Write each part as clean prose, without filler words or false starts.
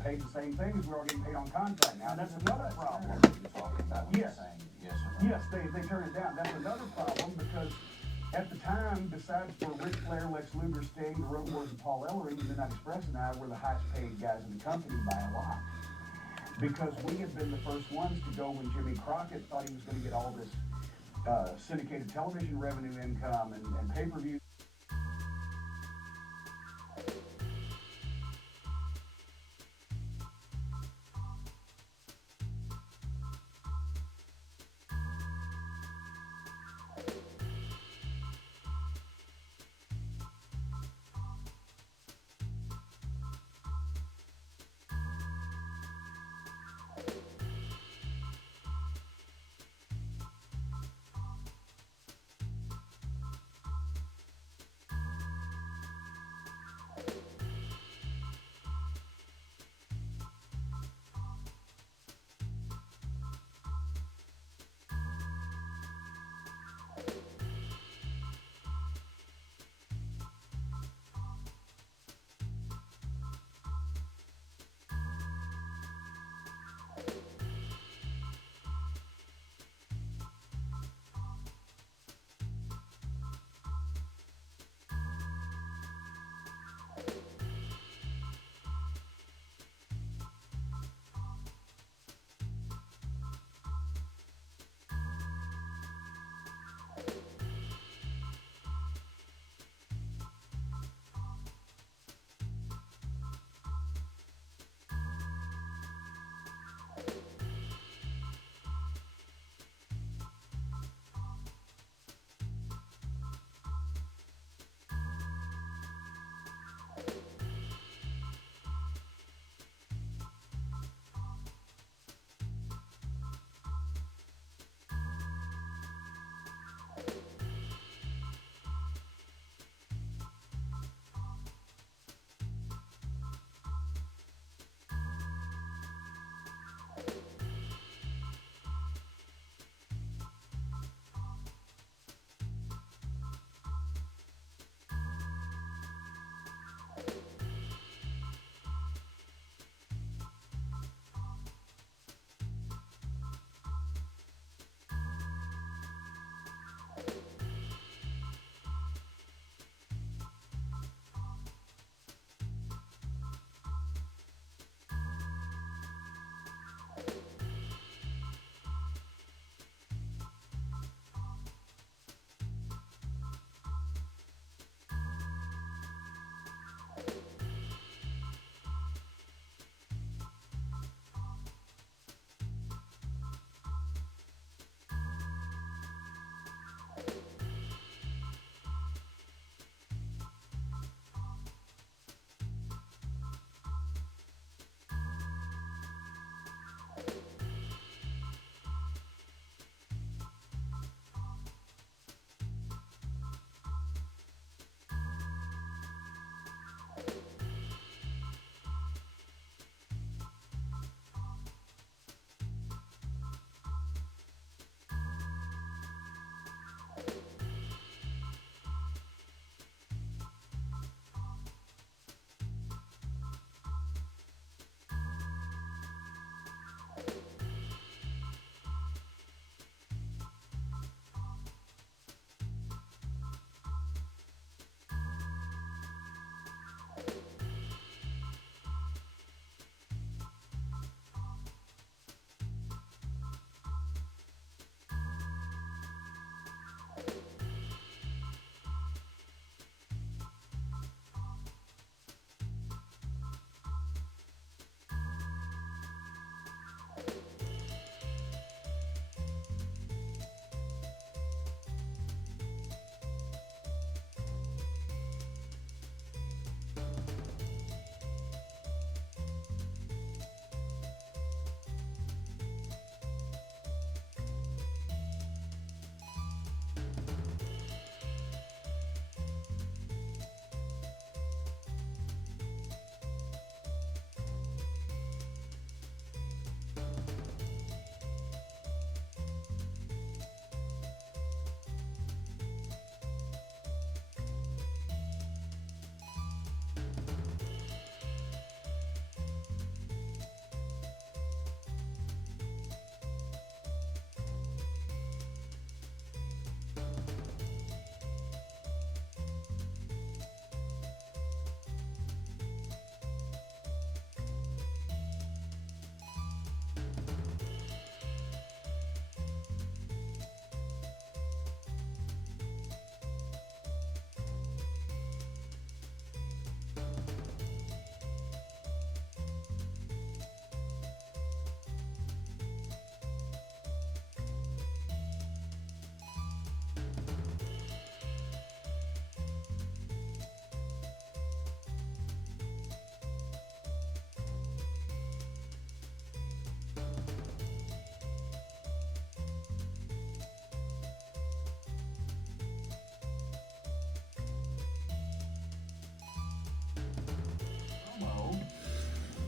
paid the same thing as we are getting paid on contract. Now, that's another problem. You're talking about Yes. saying yes or no. Yes, they turn it down. That's another problem because at the time, besides for Ric Flair, Lex Luger, Sting, the Road Warriors, and Paul Ellering, the Midnight Express and I were the highest paid guys in the company by a lot. Because we had been the first ones to go when Jimmy Crockett thought he was going to get all this syndicated television revenue income and pay-per-view.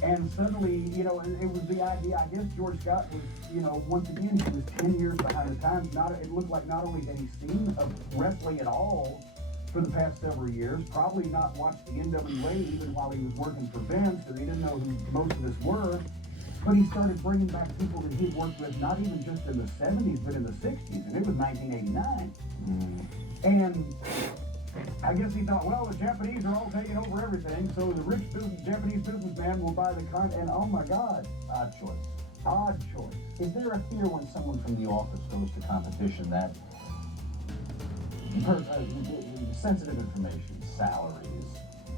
And suddenly, you know, it was the idea, I guess George Scott was, you know, once again, he was 10 years behind the times. It looked like not only had he seen wrestling at all for the past several years, probably not watched the NWA even while he was working for Vince, because he didn't know who most of us were. But he started bringing back people that he'd worked with, not even just in the 70s, but in the 60s, and it was 1989. And I guess he thought, well, the Japanese are all taking over everything, so the rich Japanese businessman will buy the and oh my God. Odd choice. Odd choice. Is there a fear when someone from the office goes to competition that sensitive information, salaries,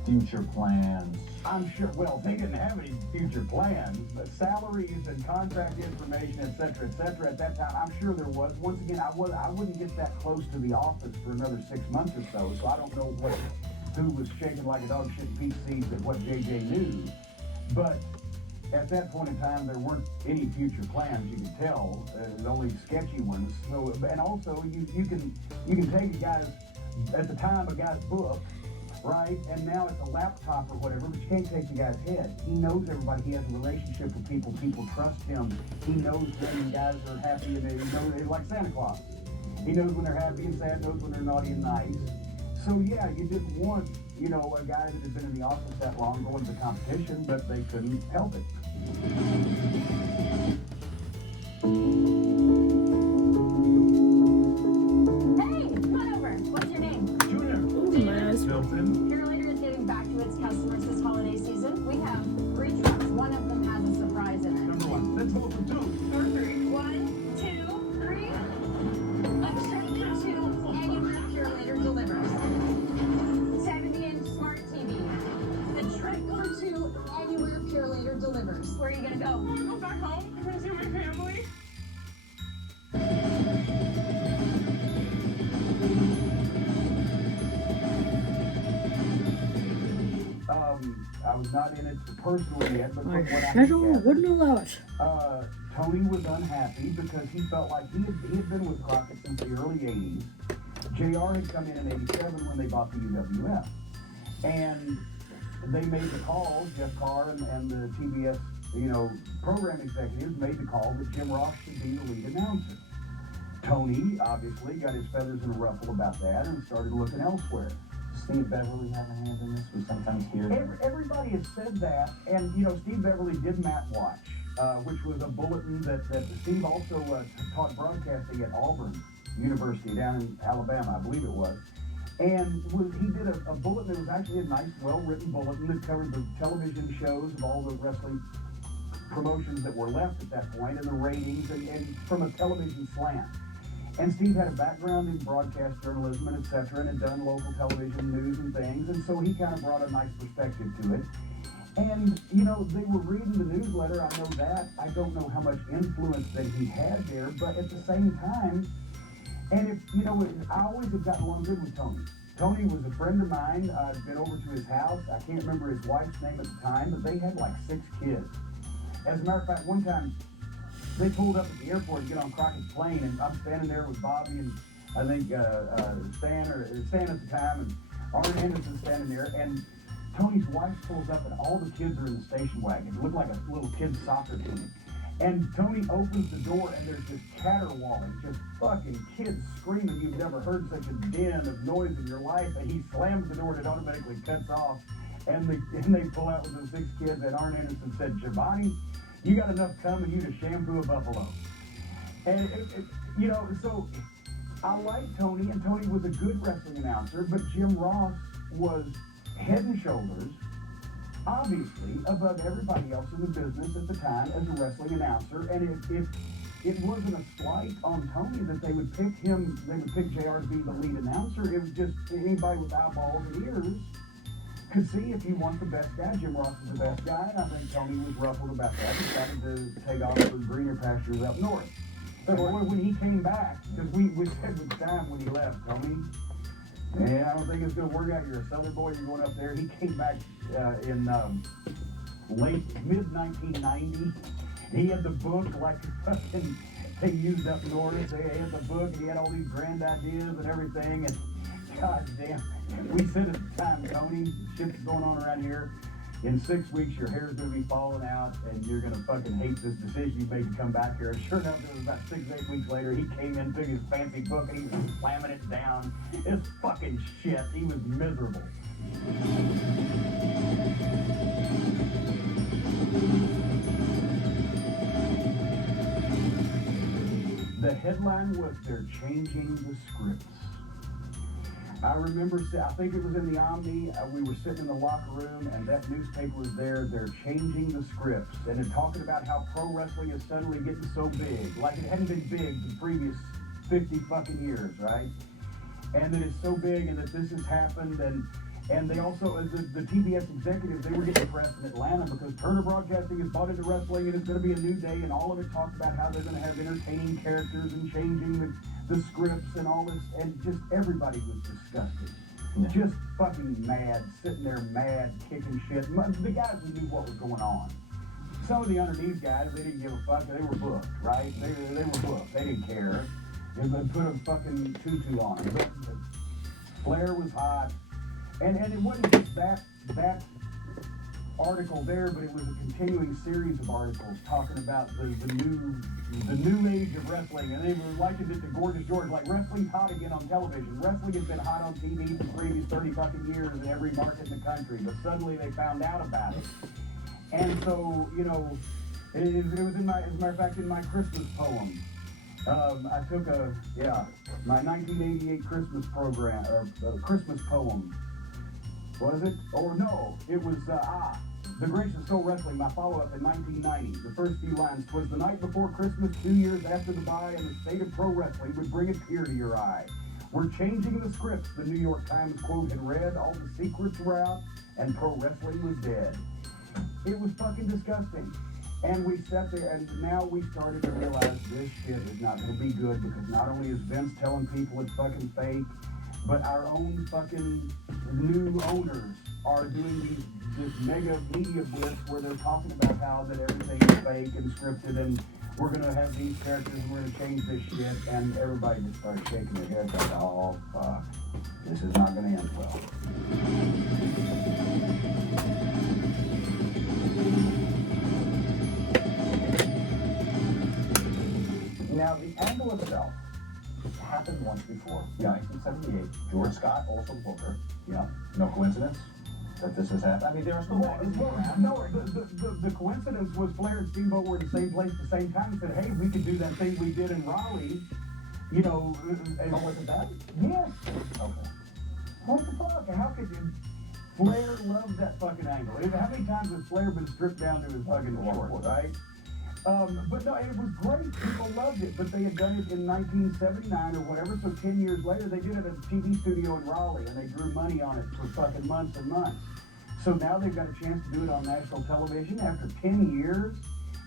future plans? I'm sure, well, they didn't have any future plans, but salaries and contract information, et cetera, at that time, I'm sure there was. Once again, I wouldn't get that close to the office for another 6 months or so I don't know who was shaking like a dog shitting peach seeds at what JJ knew. But at that point in time, there weren't any future plans, you could tell, only sketchy ones. So, and also, you can take at the time, a guy's book, right? And now it's a laptop or whatever, but you can't take the guy's head. He knows everybody. He has a relationship with people. People trust him. He knows when guys are happy and he knows, like Santa Claus. He knows when they're happy and sad, knows when they're naughty and nice. So yeah, you didn't want, you know, a guy that had been in the office that long going to the competition, but they couldn't help it. Purolator is giving back to its customers this holiday season. We have 3 trucks. One of them has a surprise in it. Number 1. Let's vote for 2 or 3. 1, 2, 3. A check for 2 anywhere Purolator delivers. 70-inch smart TV. A trick for 2 anywhere Purolator delivers. Where are you gonna go? I want to go back home. I'm gonna see my family. I was not in it personally yet, but Our from what I schedule gathered, wouldn't allow it. Tony was unhappy because he felt like he had been with Crockett since the early 80s. JR had come in 87 when they bought the UWF. And they made the call, Jeff Carr and the TBS, you know, program executives made the call that Jim Ross should be the lead announcer. Tony, obviously, got his feathers in a ruffle about that and started looking elsewhere. Steve Beverly have a hand in this? We sometimes hear everybody has said that, and you know, Steve Beverly did Map Watch, which was a bulletin that Steve also taught broadcasting at Auburn University down in Alabama, I believe it was. And he did a bulletin that was actually a nice, well-written bulletin that covered the television shows of all the wrestling promotions that were left at that point and the ratings and from a television slant. And Steve had a background in broadcast journalism and et cetera, and had done local television news and things, and so he kind of brought a nice perspective to it. And, you know, they were reading the newsletter, I know that. I don't know how much influence that he had there, but at the same time, and if, you know, I always have gotten along good with Tony. Tony was a friend of mine. I've been over to his house. I can't remember his wife's name at the time, but they had like 6 kids. As a matter of fact, one time, they pulled up at the airport to get on Crockett's plane, and I'm standing there with Bobby and I think Stan at the time, and Arn Anderson standing there, and Tony's wife pulls up, and all the kids are in the station wagon. It looked like a little kid's soccer team. And Tony opens the door, and there's this caterwauling, just fucking kids screaming. You've never heard such a din of noise in your life. And he slams the door, and it automatically cuts off. And they pull out with the 6 kids, and Arn Anderson said, Giovanni, you got enough cum in you to shampoo a buffalo. And, you know, so I like Tony, and Tony was a good wrestling announcer, but Jim Ross was head and shoulders, obviously, above everybody else in the business at the time as a wrestling announcer. And if it wasn't a slight on Tony that they would pick him, they would pick JR to be the lead announcer, it was just anybody with eyeballs and ears could see if you want the best guy. Jim Ross was the best guy, and I think Tony was ruffled about that. He decided to take off for greener pastures up north. But when he came back, because we said at the time when he left, Tony, and I don't think it's going to work out. You're a Southern boy, you're going up there. He came back in mid-1990. He had the book like fucking they used up north. They had the book, and he had all these grand ideas and everything. And God damn, we said at the time, Tony, shit's going on around here. in 6 weeks, your hair's going to be falling out, and you're going to fucking hate this decision you made to come back here. And sure enough, it was about 6 or 8 weeks later, he came in, took his fancy book, and he was slamming it down. It's fucking shit. He was miserable. The headline was, "They're changing the scripts." I remember, I think it was in the Omni, we were sitting in the locker room, and that newspaper was there. They're changing the scripts, and they're talking about how pro wrestling is suddenly getting so big, like it hadn't been big the previous 50 fucking years, right? And that it's so big, and that this has happened, and they also, the TBS executives, they were getting pressed in Atlanta because Turner Broadcasting has bought into wrestling, and it's going to be a new day, and all of it talked about how they're going to have entertaining characters and changing the scripts and all this, and just everybody was disgusted. Yeah. Just fucking mad, sitting there mad, kicking shit. The guys who knew what was going on. Some of the underneath guys, they didn't give a fuck. They were booked, right? They were booked. They didn't care. They put a fucking tutu on it. But Flair was hot. And it wasn't just that article there, but it was a continuing series of articles talking about the new age of wrestling, and they were likened it to Gorgeous George, like wrestling's hot again on television. Wrestling has been hot on TV for the previous 30 fucking years in every market in the country, but suddenly they found out about it. And so, you know, it was in my, as a matter of fact, in my Christmas poem. I took my 1988 Christmas program, or Christmas poem. Was it? Or no, it was, The Grinch Stole Wrestling, my follow-up in 1990. The first few lines: "'Twas the night before Christmas, 2 years after the buy, and the state of pro wrestling would bring a tear to your eye. We're changing the scripts," the New York Times quote had read. "All the secrets were out, and pro wrestling was dead." It was fucking disgusting. And we sat there, and now we started to realize this shit is not going to be good, because not only is Vince telling people it's fucking fake, but our own fucking new owners are doing this mega media blitz where they're talking about how that everything is fake and scripted, and we're going to have these characters and we're going to change this shit, and everybody just started shaking their heads like, oh, fuck, this is not going to end well. Now, the angle itself happened once before. Yeah, 1978. George Scott, also Booker. Yeah. No coincidence that this has happened. I mean, there are still no, the coincidence was Flair and Steamboat were in the same place at the same time and said, hey, we could do that thing we did in Raleigh. You know. Oh, was it that? Yes. Okay. What the fuck? How could you? Flair loved that fucking angle. How many times has Flair been stripped down to his fucking shorts, right? But no, it was great. People loved it. But they had done it in 1979 or whatever, so 10 years later, they did it at a TV studio in Raleigh, and they drew money on it for fucking months and months. So now they've got a chance to do it on national television after 10 years.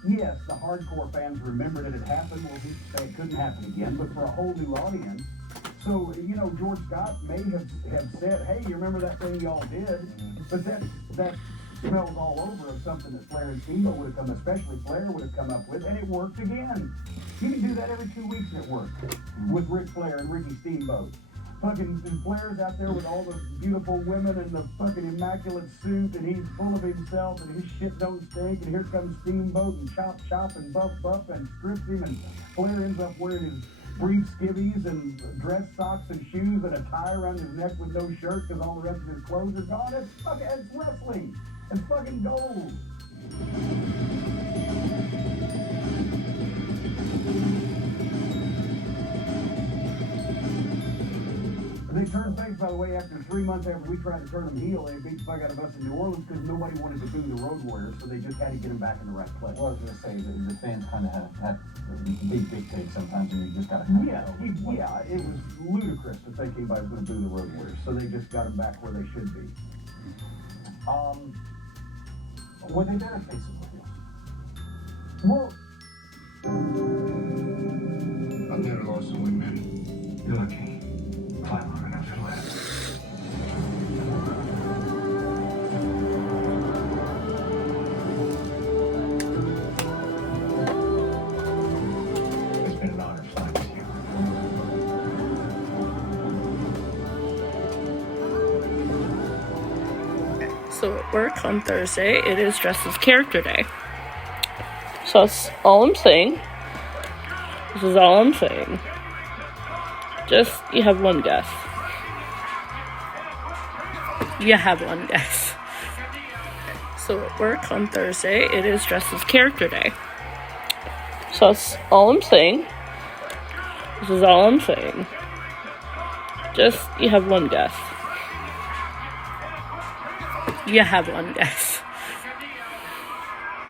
Yes, the hardcore fans remembered it had happened. Well, people say it couldn't happen again, but for a whole new audience. So, you know, George Scott may have said, hey, you remember that thing y'all did? But that smells all over of something that Flair and Steamboat would have come, especially Flair would have come up with, and it worked again. You can do that every 2 weeks and it worked with Ric Flair and Ricky Steamboat. Fucking Flair's out there with all the beautiful women and the fucking immaculate suit, and he's full of himself, and his shit don't stink, and here comes Steamboat and chop and buff and strips him, and Flair ends up wearing his brief skivvies and dress socks and shoes and a tie around his neck with no shirt because all the rest of his clothes are gone. It's wrestling. It's fucking gold. They turned face, by the way, after 3 months after we tried to turn them heel. They beat the fuck out of us in New Orleans because nobody wanted to boo the Road Warriors, so they just had to get them back in the right place. Well, I was going to say, the fans kind of had big dictate sometimes, and you just got to Yeah, it was ludicrous to think anybody was going to boo the Road Warriors, so they just got them back where they should be. Were they better faces or heels? Well, I've never lost so many men. You're lucky. Climb hard enough to last. It's been an honor flying with you. So at work on Thursday, it is dressed as character day. So that's all I'm saying. This is all I'm saying. Just, you have one guess. You have one guess. So at work on Thursday, it is dressed as character day. So that's all I'm saying. This is all I'm saying. Just, you have one guess. You have one guess.